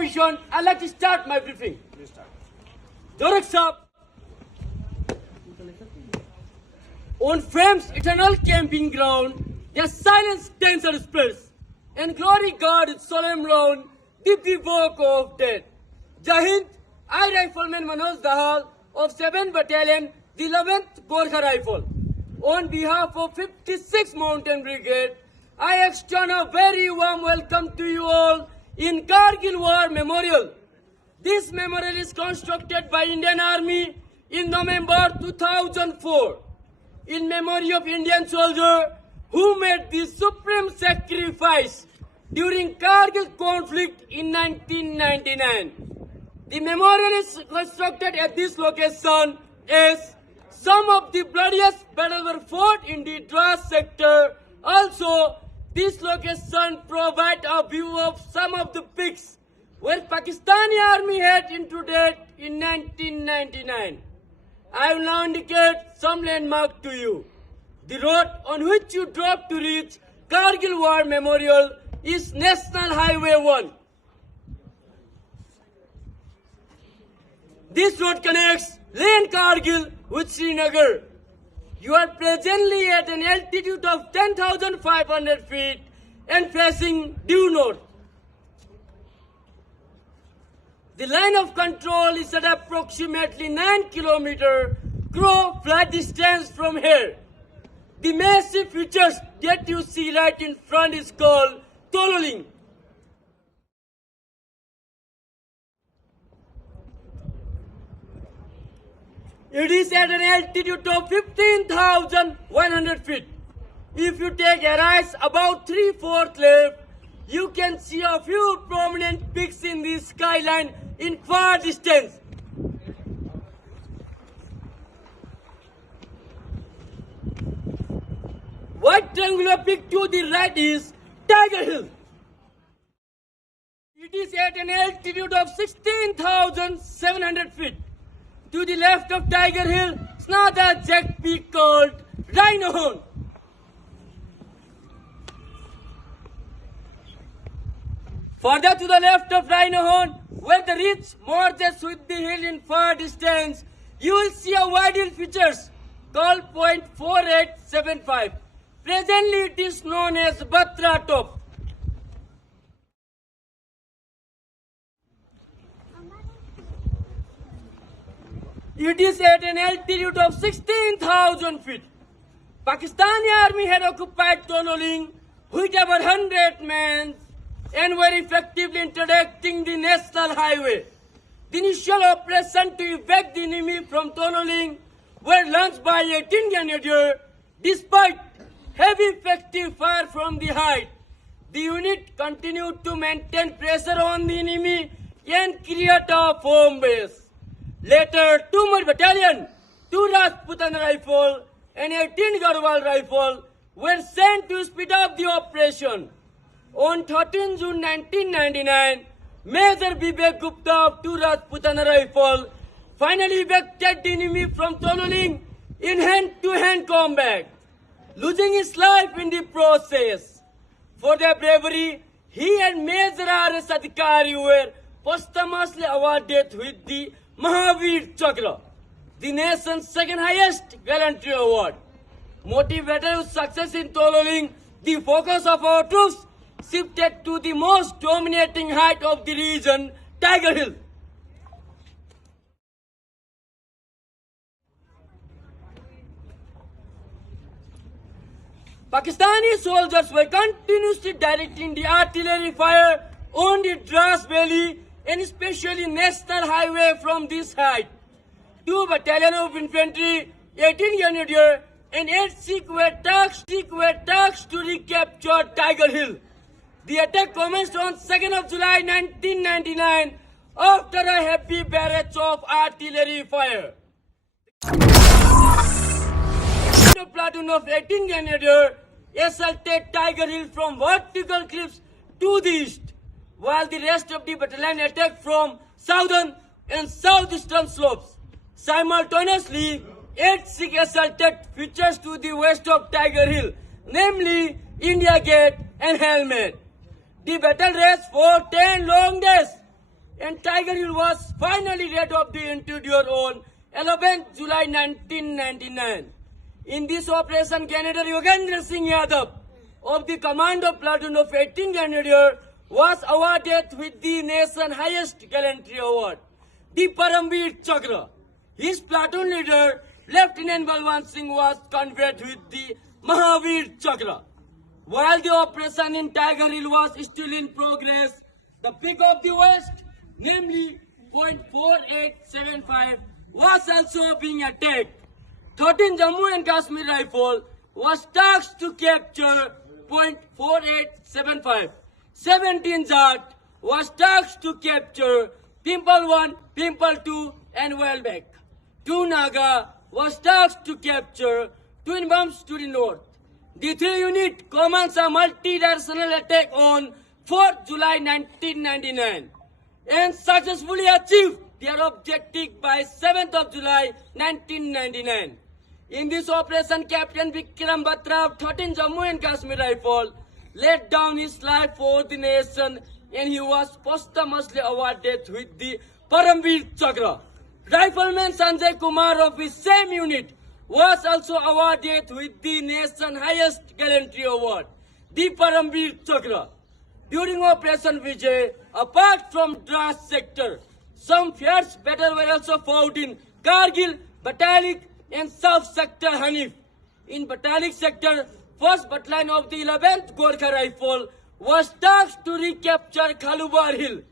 permission, I'd like to start my briefing. Dorek Saab, on Fame's eternal camping ground, their silence tenser spreads, and glory guard its solemn round, deep the work of death. Jahind, I Rifleman Manoj Dahal of 7th Battalion, the 11th Gorkha Rifle. On behalf of 56th Mountain Brigade, I extend a very warm welcome to you all in Kargil War Memorial. This memorial is constructed by Indian Army in November 2004 in memory of Indian soldier who made the supreme sacrifice during Kargil conflict in 1999. The memorial is constructed at this location as some of the bloodiest battles were fought in the Dras sector. Also, this location provides a view of some of the peaks where Pakistani army had intruded in 1999. I will now indicate some landmark to you. The road on which you drove to reach Kargil War Memorial is National Highway 1. This road connects Leh and Kargil with Srinagar. You are presently at an altitude of 10,500 feet and facing due north. The line of control is at approximately 9 kilometers crow flight distance from here. The massive features that you see right in front is called Tololing. It is at an altitude of 15,100 feet. If you take a rise about 3/4 left, you can see a few prominent peaks in the skyline in far distance. White triangular peak to the right is Tiger Hill. It is at an altitude of 16,700 feet. To the left of Tiger Hill is another jagged peak called Rhino Horn. Further to the left of Rhino Horn, where the ridge merges with the hill in far distance, you will see a wide hill features called Point 4875. Presently it is known as Batra Top. It is at an altitude of 16,000 feet. Pakistani army had occupied Tololing with about 100 men and were effectively interdicting the national highway. The initial operation to evacuate the enemy from Tololing were launched by 18 Grenadiers. Despite heavy effective fire from the height, the unit continued to maintain pressure on the enemy and create a firm base. Later, 2 more battalion, 2 Rajputan Rifle and 18 Garhwal Rifle were sent to speed up the operation. On 13 June 1999, Major Vivek Gupta of 2 Rajputan Rifle finally evacuated the enemy from Tololing in hand-to-hand combat, losing his life in the process. For their bravery, he and Major R.S. Adhikari were posthumously awarded with the Mahavir Chakra, the nation's second highest gallantry award. Motivated with success in Tololing, the focus of our troops shifted to the most dominating height of the region, Tiger Hill. Pakistani soldiers were continuously directing the artillery fire on the Dras Valley and especially National Highway from this height. 2 battalions of infantry, 18 Grenadiers and 8 Sikh were tasked to recapture Tiger Hill. The attack commenced on 2nd of July 1999 after a heavy barrage of artillery fire. The platoon of 18 Grenadiers assaulted Tiger Hill from vertical cliffs to the east, while the rest of the battalion attacked from southern and southeastern slopes. Simultaneously, 8 Sikh assaulted features to the west of Tiger Hill, namely India Gate and Helmet. The battle raged for 10 long days and Tiger Hill was finally rid of the interior on 11th July 1999. In this operation, Grenadier Yogendra Singh Yadav of the Commando Platoon of 18 Grenadier was awarded with the nation's highest gallantry award, the Paramveer Chakra. His platoon leader, Lieutenant Balwant Singh, was conferred with the Mahavir Chakra. While the operation in Tiger Hill was still in progress, the peak of the West, namely .4875, was also being attacked. 13 Jammu and Kashmir Rifle was tasked to capture .4875. 17 Jat was tasked to capture Pimple 1, Pimple 2 and Wellbeck. 2 Naga was tasked to capture twin bombs to the north. The 3 unit commands a multi-directional attack on 4th July 1999 and successfully achieved their objective by 7th of July 1999. In this operation, Captain Vikram Batra of 13 Jammu and Kashmir Rifle laid down his life for the nation and he was posthumously awarded with the Paramveer Chakra. Rifleman Sanjay Kumar of his same unit was also awarded with the nation's highest gallantry award, the Paramveer Chakra. During Operation Vijay, apart from Dras sector, some fierce battles were also fought in Kargil, Batalik and South Sector Hanif. In Batalik sector, 1st Battalion of the 11th Gorkha Rifle was tasked to recapture Khalubar Hill.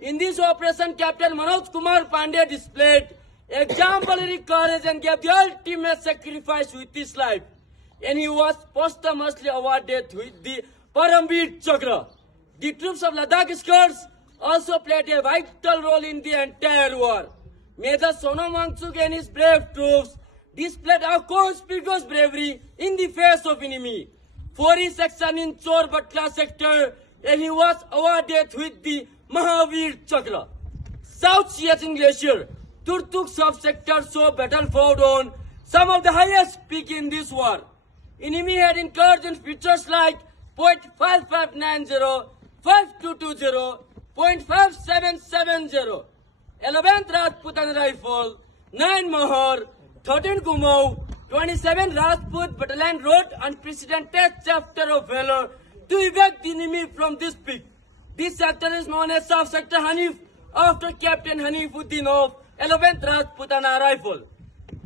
In this operation, Captain Manoj Kumar Pandey displayed exemplary courage and gave the ultimate sacrifice with his life. And he was posthumously awarded with the Paramveer Chakra. The troops of Ladakh Scouts also played a vital role in the entire war. Major Sonam Wangchuk and his brave troops displayed a conspicuous bravery in the face of enemy. For his action in Chor Batla sector, and he was awarded with the Mahavir Chakra. South Siachen Glacier, Turtuk sub-sector saw battle fought on some of the highest peak in this war. Enemy had incurred in features like .5590, 5220, .5770, 11th Rajputan Rifle, 9 Mahar, 13 Kumaon, 27 Rajput Battalion wrote unprecedented chapter of valor to evac the enemy from this peak. This sector is known as South Sector Hanif after Captain Hanifuddin of 11th Rajputana Rifle.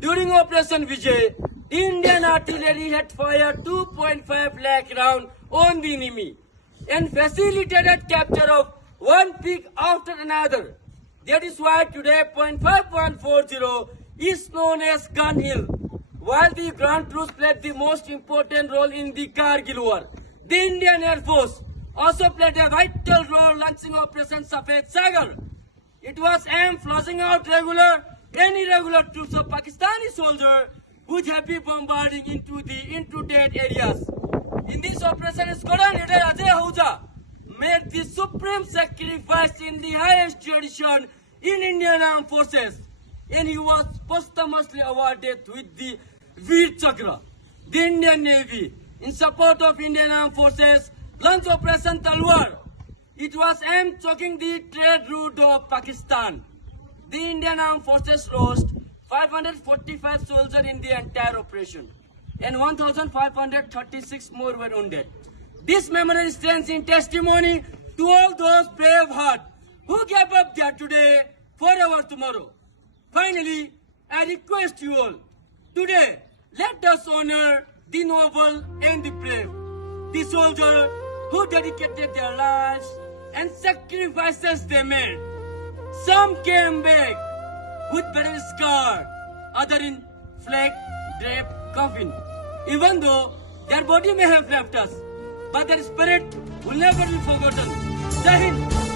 During Operation Vijay, the Indian artillery had fired 2.5 lakh rounds on the enemy and facilitated capture of one peak after another. That is why today .5140 is known as Gun Hill. While the ground troops played the most important role in the Kargil war, the Indian Air Force also played a vital role launching Operation Safed Sagar. It was aimed flushing out regular and irregular troops of Pakistani soldiers who had been bombarding into the intruder areas. In this operation, Squadron leader Ajay Ahuja made the supreme sacrifice in the highest tradition in Indian Armed Forces, and he was posthumously awarded with the Veer Chakra. The Indian Navy, in support of Indian Armed Forces, launched Operation Talwar. It was aimed choking the trade route of Pakistan. The Indian Armed Forces lost 545 soldiers in the entire operation, and 1,536 more were wounded. This memorial stands in testimony to all those brave hearts who gave up their today for our tomorrow. Finally, I request you all, today, let us honor the noble and the brave, the soldiers who dedicated their lives and sacrifices they made. Some came back with battle scar, others in flag draped coffin. Even though their body may have left us, but their spirit will never be forgotten. Jai Hind.